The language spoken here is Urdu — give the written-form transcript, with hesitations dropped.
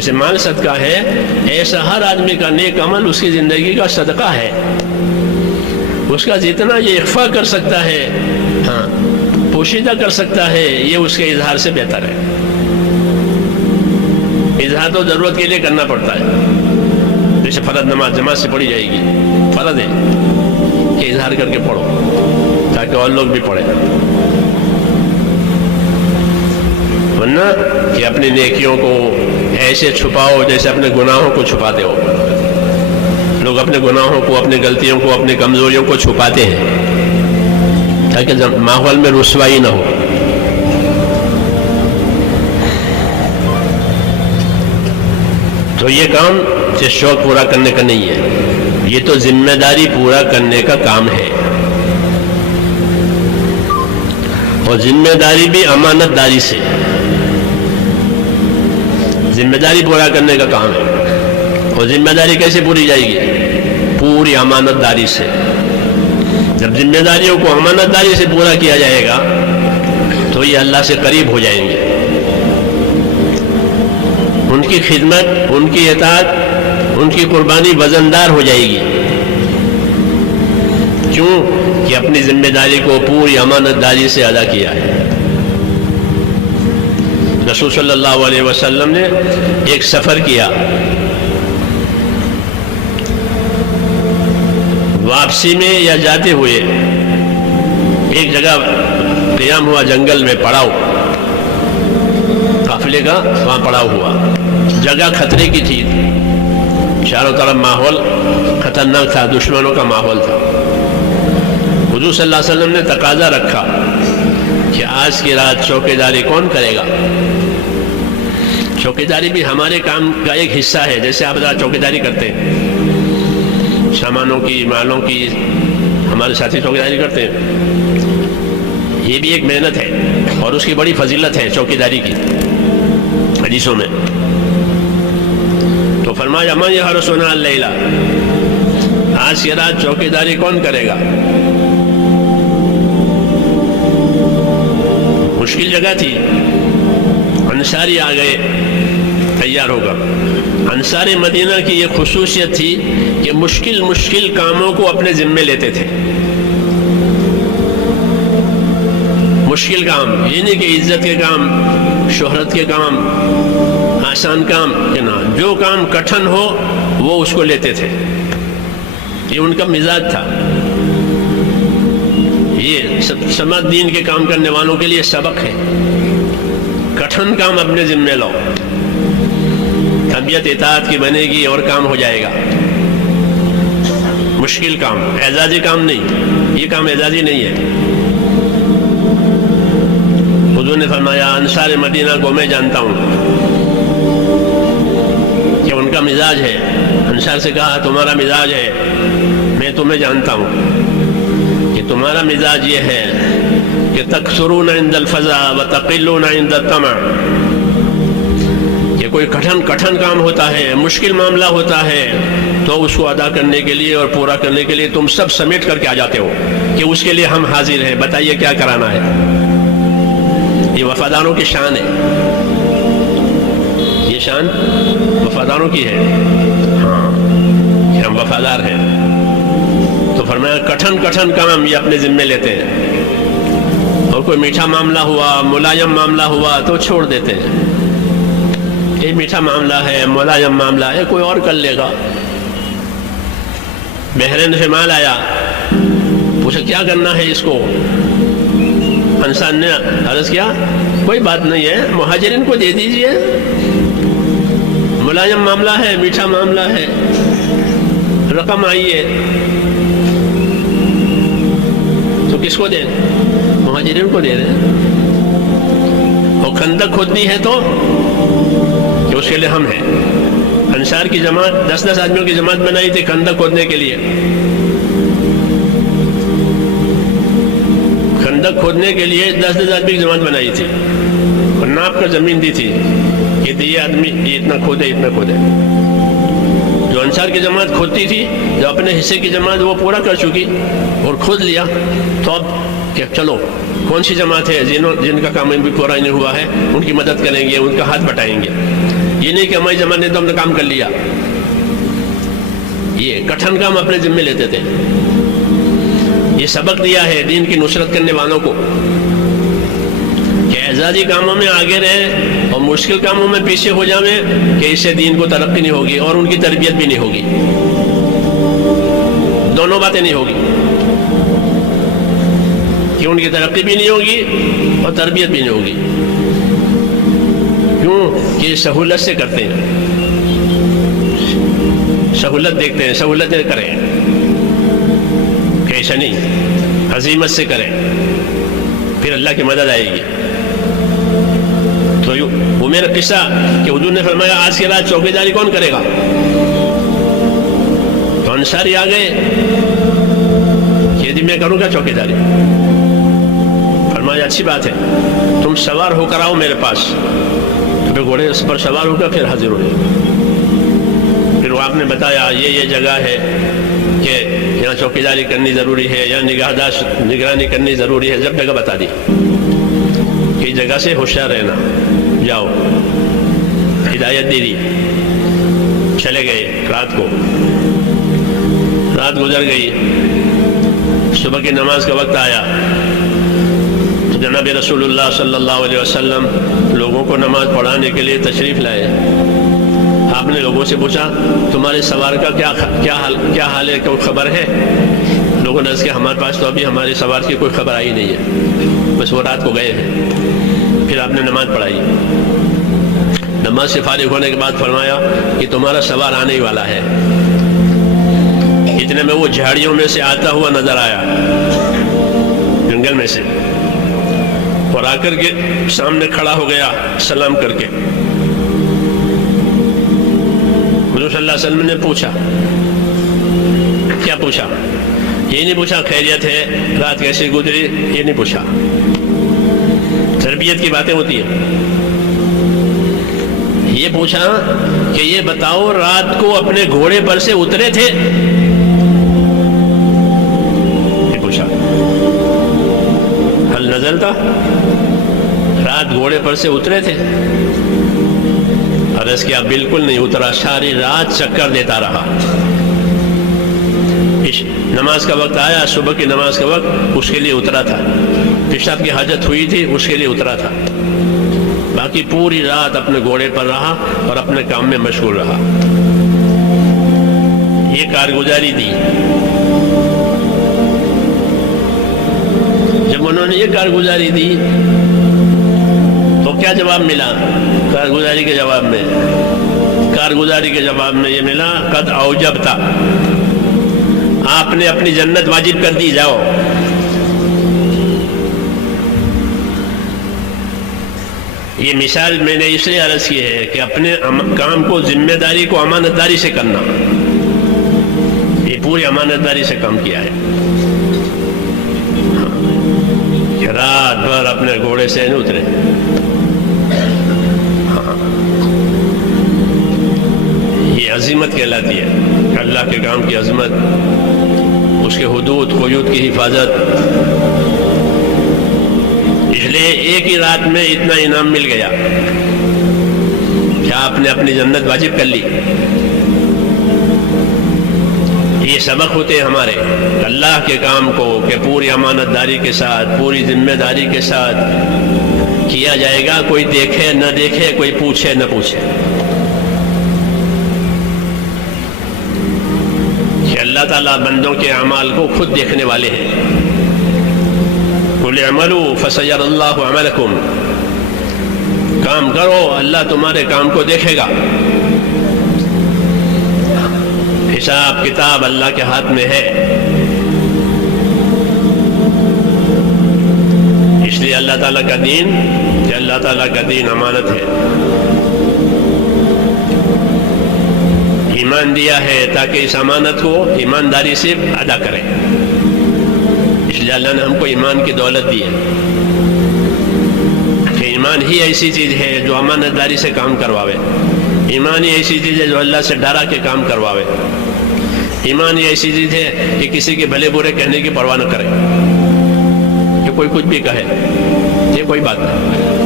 جیسے مال صدقہ ہے، ایسا ہر آدمی کا نیک عمل اس کی زندگی کا صدقہ ہے. اس کا جتنا یہ اخفا کر سکتا ہے، ہاں پوشیدہ کر سکتا ہے، یہ اس کے اظہار سے بہتر ہے. اظہار تو ضرورت کے لیے کرنا پڑتا ہے، جیسے فرض نماز جماعت سے پڑھی جائے گی، فرض ہے کہ اظہار کر کے پڑھو تاکہ اور لوگ بھی پڑھیں. ورنہ کہ اپنی نیکیوں کو ایسے چھپاؤ جیسے اپنے گناہوں کو چھپاتے ہو. لوگ اپنے گناہوں کو، اپنی غلطیوں کو، اپنی کمزوریوں کو چھپاتے ہیں تاکہ ماحول میں رسوائی نہ ہو. تو یہ کام صرف شوق پورا کرنے کا نہیں ہے، یہ تو ذمہ داری پورا کرنے کا کام ہے. اور ذمہ داری بھی امانت داری سے، ذمہ داری پورا کرنے کا کام ہے. اور ذمہ داری کیسے پوری جائے گی؟ پوری امانت داری سے. جب ذمہ داریوں کو امانت داری سے پورا کیا جائے گا تو یہ اللہ سے قریب ہو جائیں گے. ان کی خدمت، ان کی اطاعت، ان کی قربانی وزندار ہو جائے گی. کیوں کہ اپنی ذمہ داری کو پوری امانت داری سے ادا کیا ہے. رسول صلی اللہ علیہ وسلم نے ایک سفر کیا، واپسی میں یا جاتے ہوئے ایک جگہ قیام ہوا، جنگل میں پڑاؤ، قافلے کا وہاں پڑاؤ ہوا. جگہ خطرے کی تھی، چاروں طرف ماحول خطرناک تھا، دشمنوں کا ماحول تھا. حضور صلی اللہ علیہ وسلم نے تقاضا رکھا کہ آج کی رات چوکیداری کون کرے گا؟ چوکیداری بھی ہمارے کام کا ایک حصہ ہے. جیسے آپ چوکیداری کرتے ہیں، سامانوں کی، مالوں کی، ہمارے ساتھی چوکیداری کرتے ہیں. یہ بھی ایک محنت ہے اور اس کی بڑی فضیلت ہے چوکیداری کی حدیثوں میں. تو فرمایا من یحرسنا اللیلہ، آج کی رات چوکیداری کون کرے گا؟ مشکل جگہ تھی، انصاری آ گئے تیار ہو کر. انصار مدینہ کی یہ خصوصیت تھی کہ مشکل کاموں کو اپنے ذمے لیتے تھے. مشکل کام یہ نہیں کہ عزت کے کام، شہرت کے کام، آسان کام کہ نہ، جو کام کٹھن ہو وہ اس کو لیتے تھے. یہ ان کا مزاج تھا. یہ سماج دین کے کام کرنے والوں کے لیے سبق ہے. کٹھن کام اپنے ذمے لو، طبیعت اطاعت کی بنے گی اور کام ہو جائے گا. مشکل کام، اعزازی کام نہیں، یہ کام اعزازی نہیں ہے. حضور نے فرمایا انصار مدینہ کو میں جانتا ہوں کہ ان کا مزاج ہے. انصار سے کہا تمہارا مزاج ہے، میں تمہیں جانتا ہوں کہ تمہارا مزاج یہ ہے کہ تکثرون عند الفزع وتقلون عند الطمع. کہ کوئی کٹھن کام ہوتا ہے، مشکل معاملہ ہوتا ہے تو اس کو ادا کرنے کے لیے اور پورا کرنے کے لیے تم سب سمیٹ کر کے آ جاتے ہو کہ اس کے لیے ہم حاضر ہیں، بتائیے کیا کرانا ہے. یہ وفاداروں کی شان ہے، یہ شان وفاداروں کی ہے. ہاں کہ ہم وفادار ہیں. تو فرمایا کٹھن کام یہ اپنے ذمے لیتے ہیں، اور کوئی میٹھا معاملہ ہوا، ملائم معاملہ ہوا تو چھوڑ دیتے ہیں. یہ میٹھا معاملہ ہے، ملائم معاملہ ہے، کوئی اور کر لے گا. بحرین سے مال آیا، پوچھا کیا کرنا ہے اس کو؟ انسان نے عرض کیا کوئی بات نہیں ہے، مہاجرین کو دے دیجئے. ملائم معاملہ ہے، میٹھا معاملہ ہے، رقم آئی ہے تو کس کو دیں؟ مہاجرین کو دے رہے ہیں. اور خندق کھودنی ہے تو کہ اس کے لیے ہم ہیں. انصار کی جماعت 10 آدمیوں کی جماعت بنائی تھی خندق کھودنے کے لیے. خندق کھودنے کے لیے 10 آدمی کی جماعت بنائی تھی اور ناپ کر زمین دی تھی کہ یہ آدمی یہ اتنا کھودے اتنا کھودے. جو انصار کی جماعت کھودتی تھی، جو اپنے حصے کی جماعت وہ پورا کر چکی اور کھود لیا، تو اب کہ چلو کون سی جماعت ہے جن کا کام بھی پورا نہیں ہوا ہے، ان کی مدد کریں گے، ان کا ہاتھ بٹائیں گے. یہ نہیں کہ ہماری زمانے تو ہم نے کام کر لیا. یہ کٹھن کام اپنے ذمے لیتے تھے. یہ سبق دیا ہے دین کی نصرت کرنے والوں کو کہ اعزازی کاموں میں آگے رہیں اور مشکل کاموں میں پیچھے ہو جائیں کہ اس سے دین کو ترقی نہیں ہوگی اور ان کی تربیت بھی نہیں ہوگی. دونوں باتیں نہیں ہوگی کہ ان کی ترقی بھی نہیں ہوگی اور تربیت بھی نہیں ہوگی. کیوں کہ سہولت سے کرتے ہیں, سہولت دیکھتے ہیں, سہولتیں کریں, کہ ایسا نہیں, عزیمت سے کریں, پھر اللہ کی مدد آئے گی. تو وہ میرا قصہ کہ حضور نے فرمایا آج کے رات چوکی داری کون کرے گا؟ تو انصاری آ گئے کہ میں کروں گا چوکی داری. فرمایا اچھی بات ہے, تم سوار ہو کر آؤ میرے پاس. پھر گھوڑے اس پر سوار ہو کر پھر حاضر ہوئے. پھر وہ آپ نے بتایا یہ جگہ ہے کہ یہاں چوکی داری کرنی ضروری ہے, یا نگرانی کرنی ضروری ہے. جب جگہ بتا دی کہ جگہ سے ہوشیار رہنا, جاؤ, ہدایت دے دی. چلے گئے. رات گزر گئی. صبح کی نماز کا وقت آیا تو جناب رسول اللہ صلی اللہ علیہ وسلم لوگوں کو نماز پڑھانے کے لیے تشریف لائے. آپ نے لوگوں سے پوچھا تمہارے سوار کا کیا حال ہے, کوئی خبر ہے؟ لوگوں نے کہا ہمارے پاس تو ابھی ہمارے سوار کی کوئی خبر آئی نہیں ہے, بس وہ رات کو گئے ہیں. پھر آپ نے نماز پڑھائی. نماز سے فارغ ہونے کے بعد فرمایا کہ تمہارا سوار آنے ہی والا ہے. اتنے میں وہ جھاڑیوں میں سے آتا ہوا نظر آیا, جنگل میں سے, اور آ کر کے سامنے کھڑا ہو گیا سلام کر کے. حضور صلی اللہ علیہ وسلم نے پوچھا, کیا پوچھا؟ یہ نہیں پوچھا خیریت ہے, رات کیسے گزری, یہ نہیں پوچھا. تربیت کی باتیں ہوتی ہیں. یہ پوچھا کہ یہ بتاؤ رات کو اپنے گھوڑے پر سے اترے تھے؟ یہ پوچھا. حل نزل تھا, رات گھوڑے پر سے اترے تھے؟ عرض کیا بالکل نہیں اترا, ساری رات چکر دیتا رہا. نماز کا وقت آیا, صبح کی نماز کا وقت, اس کے لیے اترا تھا. پیشاب کی حاجت ہوئی تھی, اس کے لیے اترا تھا. باقی پوری رات اپنے گھوڑے پر رہا اور اپنے کام میں مشغول رہا. یہ کارگزاری دی. جب انہوں نے یہ کارگزاری دی تو کیا جواب ملا؟ کارگزاری کے جواب میں یہ ملا قد اوجبتا, آپ نے اپنی جنت واجب کر دی, جاؤ. یہ مثال میں نے اس لیے عرض کی ہے کہ اپنے کام کو, ذمہ داری کو امانت داری سے کرنا. یہ پوری امانت داری سے کام کیا ہے. کہ رات بھر اپنے گھوڑے سے نہیں اترے. یہ عظمت کہلاتی ہے. اللہ کے کام کی عظمت, اس کے حدود قیود کی حفاظت. اس لیے ایک ہی رات میں اتنا انعام مل گیا کہ آپ نے اپنی جنت واجب کر لی. یہ سبق ہوتے ہیں ہمارے اللہ کے کام کو کہ پوری امانت داری کے ساتھ, پوری ذمہ داری کے ساتھ کیا جائے گا. کوئی دیکھے نہ دیکھے, کوئی پوچھے نہ پوچھے. کہ اللہ تعالیٰ بندوں کے اعمال کو خود دیکھنے والے ہیں. قُلْ اعْمَلُوا فَسَيَرَى اللَّهُ عَمَلَكُمْ, کام کرو اللہ تمہارے کام کو دیکھے گا. حساب کتاب اللہ کے ہاتھ میں ہے. اس لیے اللہ تعالیٰ کا دین, کہ اللہ تعالیٰ کا دین امانت ہے. ایمان دیا ہے تاکہ اس امانت کو ایمانداری سے ادا کریں. اس لیے اللہ نے ہم کو ایمان کی دولت دی ہے کہ ایمان ہی ایسی چیز ہے جو امانت داری سے کام کرواوے. ایمان ہی ایسی چیز ہے جو اللہ سے ڈرا کے کام کرواوے. ایمان ہی ایسی چیز ہے کہ کسی کے بھلے برے کہنے کی پرواہ نہ کرے, کہ کوئی کچھ بھی کہے, یہ کوئی بات نہیں.